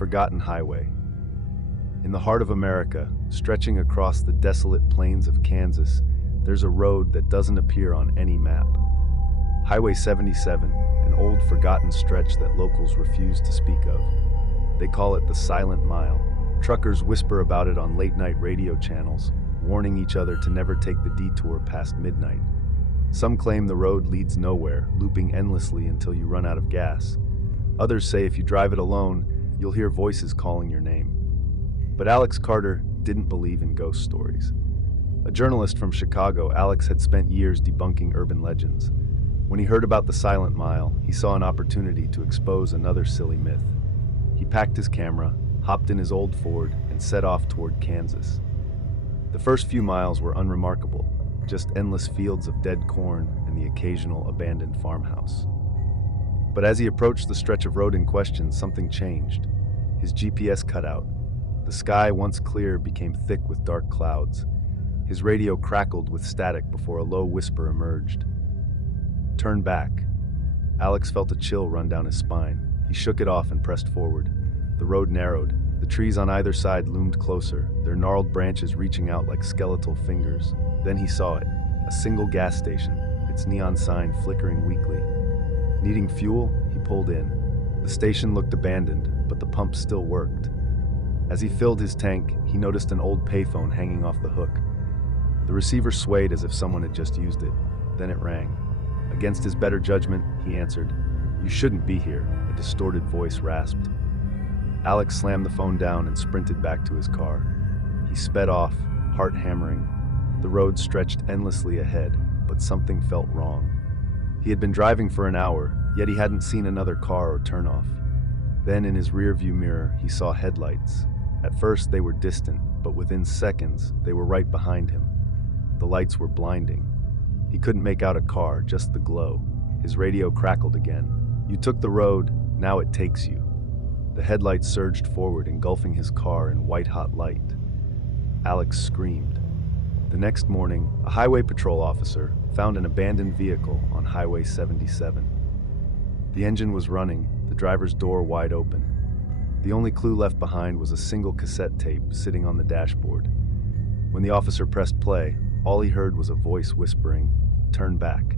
Forgotten Highway. In the heart of America, stretching across the desolate plains of Kansas, there's a road that doesn't appear on any map. Highway 77, an old forgotten stretch that locals refuse to speak of. They call it the Silent Mile. Truckers whisper about it on late-night radio channels, warning each other to never take the detour past midnight. Some claim the road leads nowhere, looping endlessly until you run out of gas. Others say if you drive it alone, you'll hear voices calling your name. But Alex Carter didn't believe in ghost stories. A journalist from Chicago, Alex had spent years debunking urban legends. When he heard about the Silent Mile, he saw an opportunity to expose another silly myth. He packed his camera, hopped in his old Ford, and set off toward Kansas. The first few miles were unremarkable, just endless fields of dead corn and the occasional abandoned farmhouse. But as he approached the stretch of road in question, something changed. His GPS cut out. The sky, once clear, became thick with dark clouds. His radio crackled with static before a low whisper emerged. "Turn back." Alex felt a chill run down his spine. He shook it off and pressed forward. The road narrowed. The trees on either side loomed closer, their gnarled branches reaching out like skeletal fingers. Then he saw it, a single gas station, its neon sign flickering weakly. Needing fuel, he pulled in. The station looked abandoned, but the pump still worked. As he filled his tank, he noticed an old payphone hanging off the hook. The receiver swayed as if someone had just used it. Then it rang. Against his better judgment, he answered. "You shouldn't be here," a distorted voice rasped. Alex slammed the phone down and sprinted back to his car. He sped off, heart hammering. The road stretched endlessly ahead, but something felt wrong. He had been driving for an hour, yet he hadn't seen another car or turnoff. Then in his rearview mirror, he saw headlights. At first they were distant, but within seconds, they were right behind him. The lights were blinding. He couldn't make out a car, just the glow. His radio crackled again. "You took the road, now it takes you." The headlights surged forward, engulfing his car in white-hot light. Alex screamed. The next morning, a highway patrol officer found an abandoned vehicle on Highway 77. The engine was running, the driver's door wide open. The only clue left behind was a single cassette tape sitting on the dashboard. When the officer pressed play, all he heard was a voice whispering, "Turn back."